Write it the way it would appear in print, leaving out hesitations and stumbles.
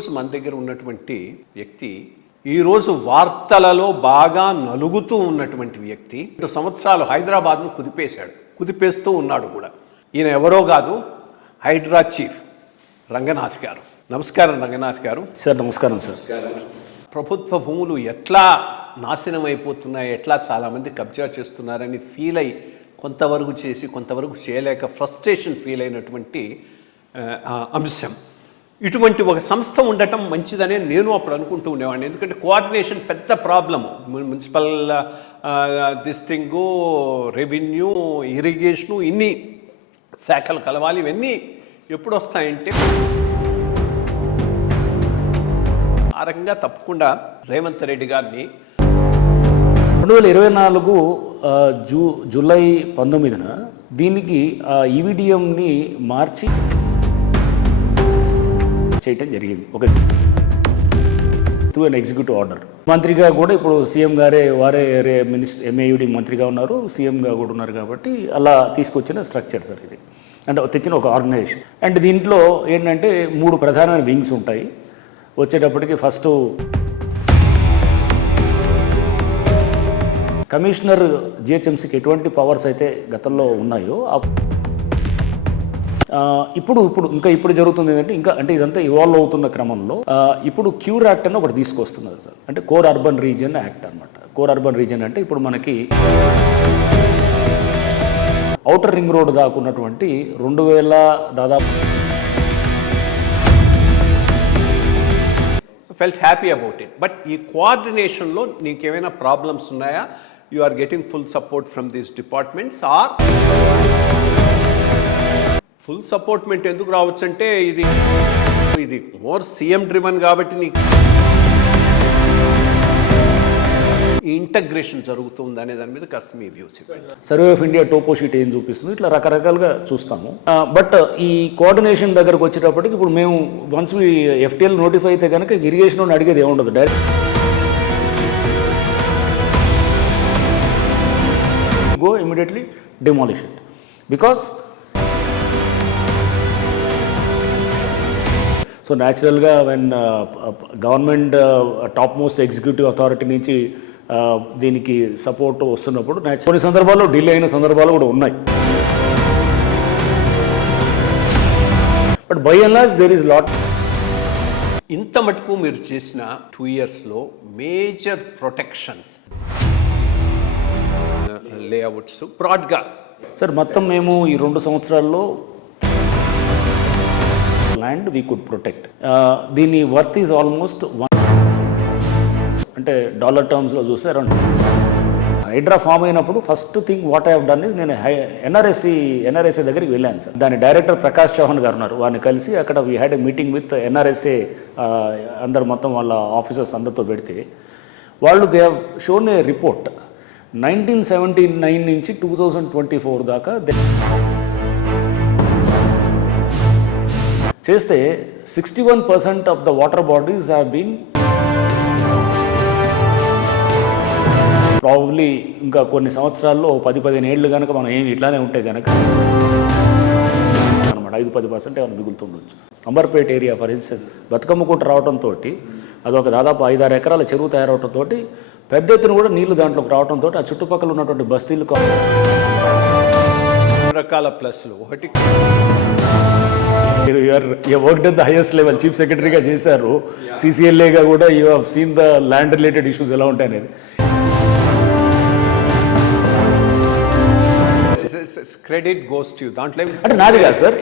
ఈరోజు మన దగ్గర ఉన్నటువంటి వ్యక్తి ఈరోజు వార్తలలో బాగా నలుగుతూ ఉన్నటువంటి వ్యక్తి 2 సంవత్సరాలు హైదరాబాద్ను కుదిపేస్తూ ఉన్నాడు కూడా. ఈయన ఎవరో కాదు, హైడ్రా చీఫ్ రంగనాథ్ గారు. నమస్కారం రంగనాథ్ గారు. సార్ నమస్కారం సార్. ప్రభుత్వ భూములు ఎట్లా నాశనం అయిపోతున్నాయి, ఎట్లా చాలామంది కబ్జా చేస్తున్నారని ఫీల్ అయ్యి కొంతవరకు చేసి కొంతవరకు చేయలేక ఫ్రస్ట్రేషన్ ఫీల్ అయినటువంటి అంశం. ఇటువంటి ఒక సంస్థ ఉండటం మంచిదనే నేను అప్పుడు అనుకుంటూ ఉండేవాడిని. ఎందుకంటే కోఆర్డినేషన్ పెద్ద ప్రాబ్లము. మున్సిపల్ దిస్టింగు, రెవెన్యూ, ఇరిగేషను, ఇన్ని శాఖలు కలవాలి. ఇవన్నీ ఎప్పుడు వస్తాయంటే ఆ రకంగా తప్పకుండా రేవంత్ రెడ్డి గారిని 2024 జూలై 19న దీనికి ఈవీడిఎంని మార్చి చేయటం జరిగింది. ఒక త్రూ అన్ ఎగ్జిక్యూటివ్ ఆర్డర్. మంత్రిగా కూడా ఇప్పుడు సీఎం గారే వారే మినిస్టర్ ఎంఏయుడి మంత్రిగా ఉన్నారు, సీఎంగా కూడా ఉన్నారు. కాబట్టి అలా తీసుకొచ్చిన స్ట్రక్చర్ సార్ ఇది, అంటే తెచ్చిన ఒక ఆర్గనైజేషన్. అండ్ దీంట్లో ఏంటంటే 3 ప్రధానమైన వింగ్స్ ఉంటాయి. వచ్చేటప్పటికి ఫస్ట్ కమిషనర్ జిహెచ్ఎంసీకి ఎటువంటి పవర్స్ అయితే గతంలో ఉన్నాయో ఇప్పుడు జరుగుతుంది ఏంటంటే అంటే ఇదంతా ఇవాల్వ్ అవుతున్న క్రమంలో ఇప్పుడు క్యూర్ యాక్ట్ అని ఒకటి తీసుకొస్తున్నారు సార్. అంటే కోర్ అర్బన్ రీజియన్ యాక్ట్ అనమాట. కోర్ అర్బన్ రీజియన్ అంటే ఇప్పుడు మనకి ఔటర్ రింగ్ రోడ్ దాకున్నటువంటి 2000 దాదాపు felt happy about it. But ఈ కోఆర్డినేషన్లో నీకేమైనా ప్రాబ్లమ్స్ ఉన్నాయా? You are getting full support from these departments or full సపోర్ట్మెంట్ ఎందుకు రావచ్చు అంటే ఇది మోర్ సీఎం డ్రివన్ కాబట్టి నీకు ఇంటగ్రేషన్ జరుగుతుంది అనే దాని మీద కాస్త మీ views. Survey of India topo sheet ఏం చూపిస్తుంది, ఇట్లా రకరకాలుగా చూస్తాము. బట్ ఈ కోఆర్డినేషన్ దగ్గరకు వచ్చేటప్పటికి ఇప్పుడు మేము వన్స్ ఎఫ్టీఎల్ నోటిఫై అయితే కనుక ఇరిగేషన్ అడిగేది ఏముండదు, direct go immediately demolish it. Because so న్యాచురల్గా when government top most executive authority నుంచి దీనికి సపోర్ట్ వస్తున్నప్పుడు కొన్ని సందర్భాల్లో డిలే అయిన సందర్భాలు కూడా ఉన్నాయి. But by and large there is lot. ఇంత మటుకు మీరు చేసిన 2 yearsలో మేజర్ ప్రొటెక్షన్స్ లేఅవుట్స్ బ్రాడ్గా సార్ మొత్తం మేము ఈ 2 సంవత్సరాల్లో ల్యాండ్ వీ కుడ్ ప్రొటెక్ట్. దీని వర్త్ ఈజ్ ఆల్మోస్ట్ అంటే డాలర్ టర్మ్స్లో చూస్తే అరౌండ్. హైడ్రా ఫామ్ అయినప్పుడు first thing what I have done is నేను ఎన్ఆర్ఎస్ఏ దగ్గరికి వెళ్ళాను సార్. దాని డైరెక్టర్ ప్రకాష్ చౌహాన్ గారు ఉన్నారు, వారిని కలిసి అక్కడ we had a meeting with NRSA అందరు మొత్తం వాళ్ళ ఆఫీసర్స్ అందరితో పెడితే వాళ్ళు they have shown a report 1979 నుంచి 2024 దాకా చేస్తే 61% of the water bodies have been probably ఇంకా కొన్ని సంవత్సరాల్లో 10-15 ఏళ్ళు కనుక మనం ఏమి ఇట్లానే ఉంటే కనుక అనమాట 5-10% ఏమైనా మిగులుతుండొచ్చు. Amberpet area for instance Bathukamma కూట రావడంతో అదొక దాదాపు 5-6 ఎకరాల చెరువు తయారవడంతో పెద్ద ఎత్తున కూడా నీళ్లు దాంట్లోకి రావడంతో ఆ చుట్టుపక్కల ఉన్నటువంటి బస్తీలకు రకాల ప్లస్లు. ఒకటి work at the highest level chief సెక్రటరీగా చేశారు, సిసిఎల్ఏగా కూడా you have seen the land related issues ఎలా ఉంటాయి అనేది. Credit goes to you. దాంట్లో అంటే నాది కాదు సార్.